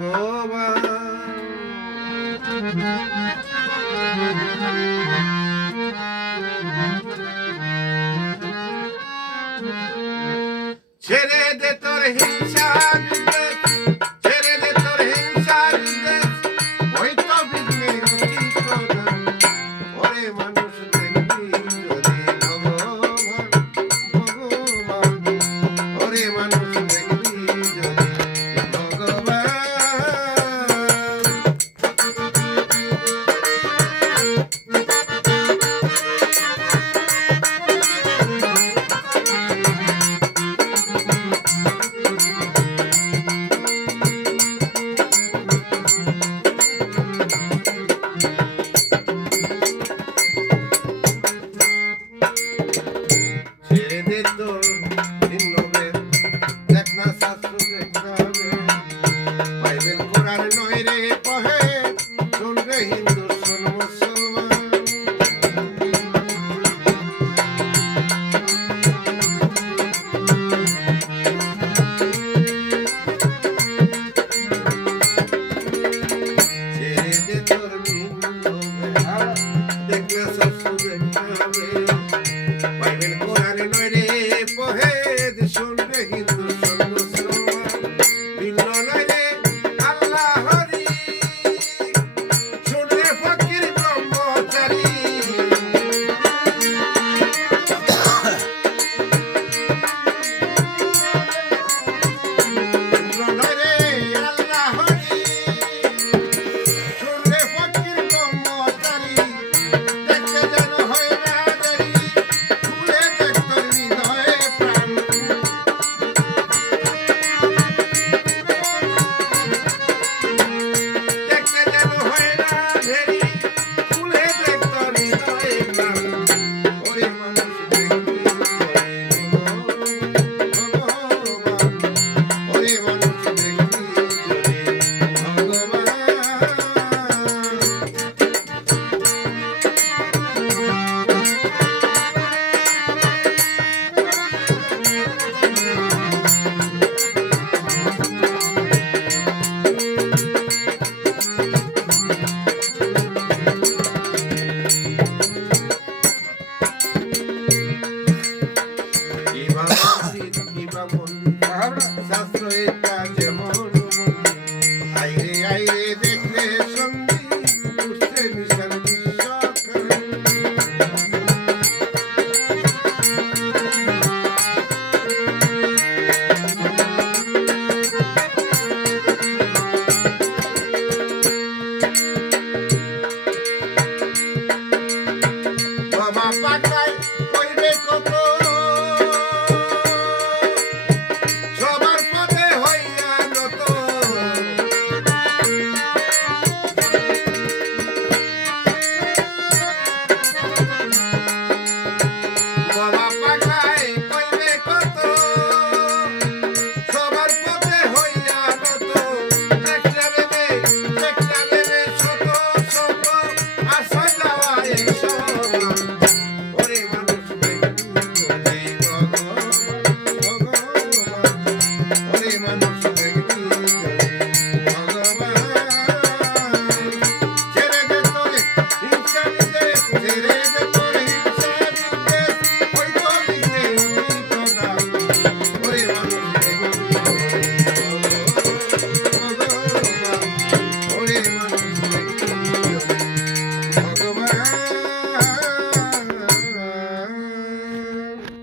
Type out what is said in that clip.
ভগবান। ছেড়ে দে তোর হিংসা বিদ্বেষ, ছেড়ে দে তোর হিংসা বিদ্বেষ, ওই তো বিঘ্নে অতীত গান। ওরে মানুষ দেখবি যদি ভগবান, ভগবান, ওরে মানুষ দেখবি যদি ভগবান। ছেড়ে দে তোর ভিন্নভেদ, দেখ না শাস্ত্র দেখতে হবে, বাইবেল কোরআন নয় রে কহে, শোন রে হিন্দু শোন মুসলমান। ছেড়ে দে তোর ভিন্নভেদ, দেখ না শাস্ত্র দেখতে হবে, বাইবেল কোরআন নয় রে পহে, শোন রে হিন্দু শোন মুসলমান। ভিন্ন নয় রে আল্লাহ হরি, শোন রে ফকির ব্রহ্মচারী। ভিন্ন নয় রে আল্লাহ হরি, শোন রে ফকির ব্রহ্মচারী। দেখতে যেন হয় না দেরি, খুলে দেখ তোর হৃদয়ে প্রাণ। দেখতে যেন হয় না দেরি, খুলে দেখ তোর হৃদয়ে প্রাণ। ওরে মানুষ দেখবি করে ভগবান, ওরে মানুষ দেখবি করে ভগবান। কিবা মন্দির, কিবা মন্দির, শাস্ত্র